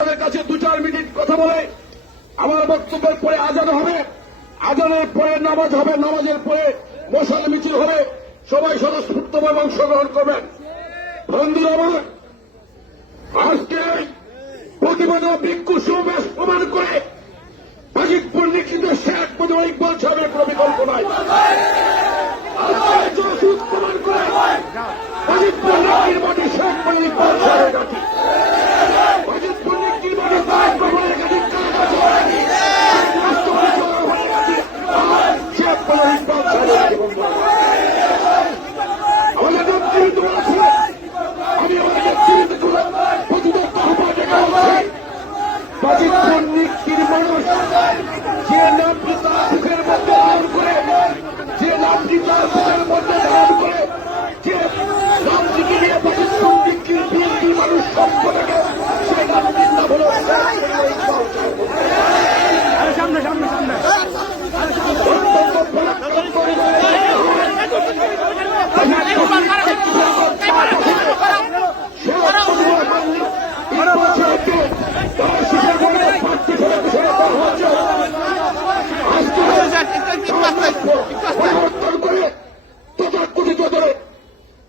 তাদের কাছে 2-4 মিনিট কথা বলে আমার বক্তব্যের পরে আজান হবে, আজানের পরে নামাজ হবে, নামাজের পরে মশাল মিছিল হবে, সবাই স্বতঃস্ফূর্তভাবে অংশগ্রহণ করবেন। বন্ধুরা আমার, আজকে প্রতিবাদ ভিক্ষু সমাবেশ প্রমাণ করে গাজীপুর নিখিত শেখ মুজিবুর ইকবাল সাহেবের কোন বিকল্প নাই। প্রমাণ করে গাজীপুর নিখির মাটি শেখ মুজিবুর ইকবাল সাহেবের কাছে গাজীপুর নিখির মাটি তার গ্রহণের কাছে শেখ মুজিবুর ইকবাল সাহেবের আমাদের নেতৃত্ব আছে। আমি আমাদের নেতৃত্ব প্রতিরোধ আহ্বানে গাজীপুর নিখির মানুষ যে নামটি তার মুখের মধ্যে ধারণ করে, যে নামটি তার মুখের মধ্যে ধারণ করে, যে নামটিকে নিয়ে গাজীপুর নিখির বিএনপির মানুষ স্বপ্ন দেখে, সেই নামটির নাম হল সামনে সামনে সামনে পরিবর্তন করে তথাকথিত ধরে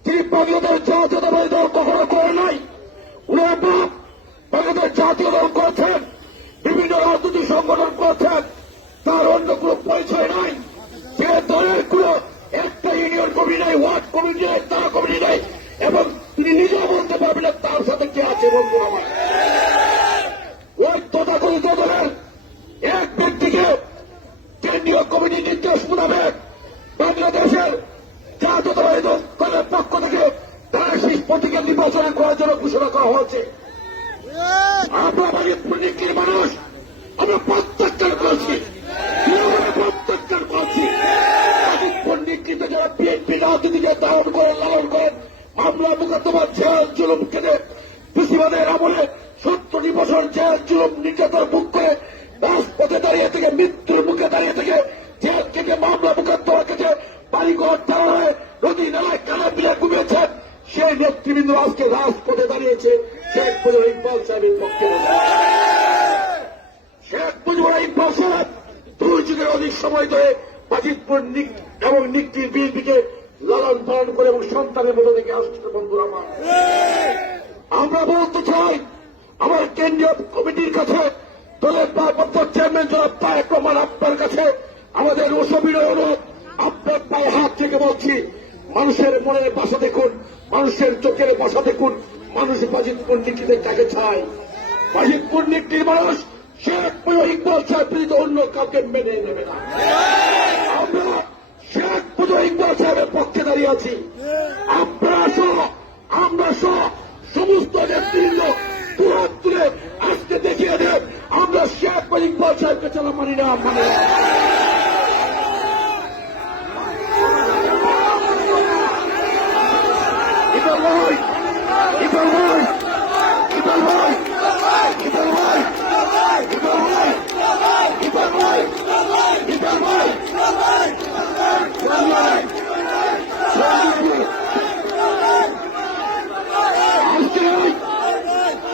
তিনি বাংলাদেশ জাতীয় দল কখনো করে নাই। উনার বাপ বাংলাদেশ জাতীয় দল করেছেন, বিভিন্ন রাজনৈতিক সংগঠন করেছেন, তার অন্য কোন পরিচয় নাই। সে দলের কোন একটা ইউনিয়ন কমিটি নাই, ওয়ার্ড কমিটি নাই, তারা কমিটি নাই, এবং তিনি নিজেও বলতে পারবেন না তার সাথে কে আছে। বন্ধু আমার, ওই তথাকথিত দলের এক ব্যক্তিকে কেন্দ্রীয় কমিটির নির্দেশ মোতাবেক বাংলাদেশের জাতীয়তাবাদী দলের পক্ষ থেকে তারা সেই প্রতীকের নির্বাচন করার জন্য ঘোষণা করা হয়েছে। আমরা গাজীপুর নিখির মানুষ, আমরা প্রত্যাখ্যান করেছি, প্রত্যাখ্যান করেছি। গাজীপুর নিখিতে যারা বিএনপি রাজনীতিকে ধারণ করেন, লালন করেন, মামলা মোকদ্দমা জেল জুলুম কেটে ফ্যাসিবাদের আমলে 70 বছর জেল জুলুম নির্যাতন মুখ করে রাজপথে দাঁড়িয়ে থেকে, মৃত্যুর মুখে দাঁড়িয়ে থেকে, জেল কেটে মামলা মোকদ্দমা কেটে বাড়িঘর তারা হয়ে নদী নালায় কানা বিলে ঘুমিয়েছেন, সেই নেতৃবৃন্দ আজকে রাজপথে দাঁড়িয়েছে শেখ মুজিবুর ইকবাল সাহেবের পক্ষে। শেখ মুজিবুর ইকবাল সাহেব 2 যুগের অধিক সময় ধরে গাজীপুর এবং নিখিল বিএনপিকে লালন পালন করে এবং সন্তানের মতো দেখে আসছে। বন্ধুরা আমার, আমরা বলতে চাই আমার কেন্দ্রীয় কমিটির কাছে, দলের ভারপ্রাপ্ত চেয়ারম্যান জনাব তারেক রহমান, আপনার কাছে আমাদের অসবিনয় অনুরোধ, আপনার পায়ে হাত থেকে বলছি, মানুষের মনের বাসা দেখুন, মানুষের চোখের বাসা দেখুন, মানুষ গাজীপুর নিখিলের কাছে চায়। গাজীপুর নিখিল মানুষ শেখ মুজিবুর ইকবাল সাহেব ব্যতীত অন্য কাউকে মেনে নেবে না। আমরা শেখ মুজিবুর ইকবাল সাহেবের পক্ষে দাঁড়িয়ে আছি। আপনারা সহ, আমরা সহ সমস্ত নেতৃবৃন্দ তুরাত তুলে আজকে দেখিয়ে দেন আমরা শেখ মুজিবুর ইকবাল সাহেবকে চালা মানি না, মানে না। ইকবাল ভাই, ইকবাল ভাই, ইকবাল ভাই, ইকবাল ভাই, ইকবাল ভাই, ইকবাল ভাই, ইকবাল ভাই, আজকে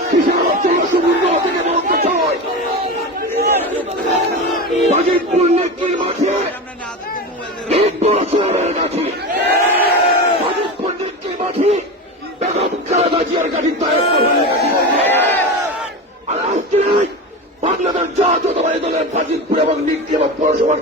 কিশোর থেকে সমুদ্র থেকে বলতে চাই, গাজীপুর নিখিল মাঠে বছরের গাছি, গাজীপুর নিখিল মাঠি বেগম খালেদা জিয়ার গাড়ি, আর আজকে বাংলাদেশ জাতীয়তাবাদী দলের গাজীপুর এবং নিখিল এবং পৌরসভার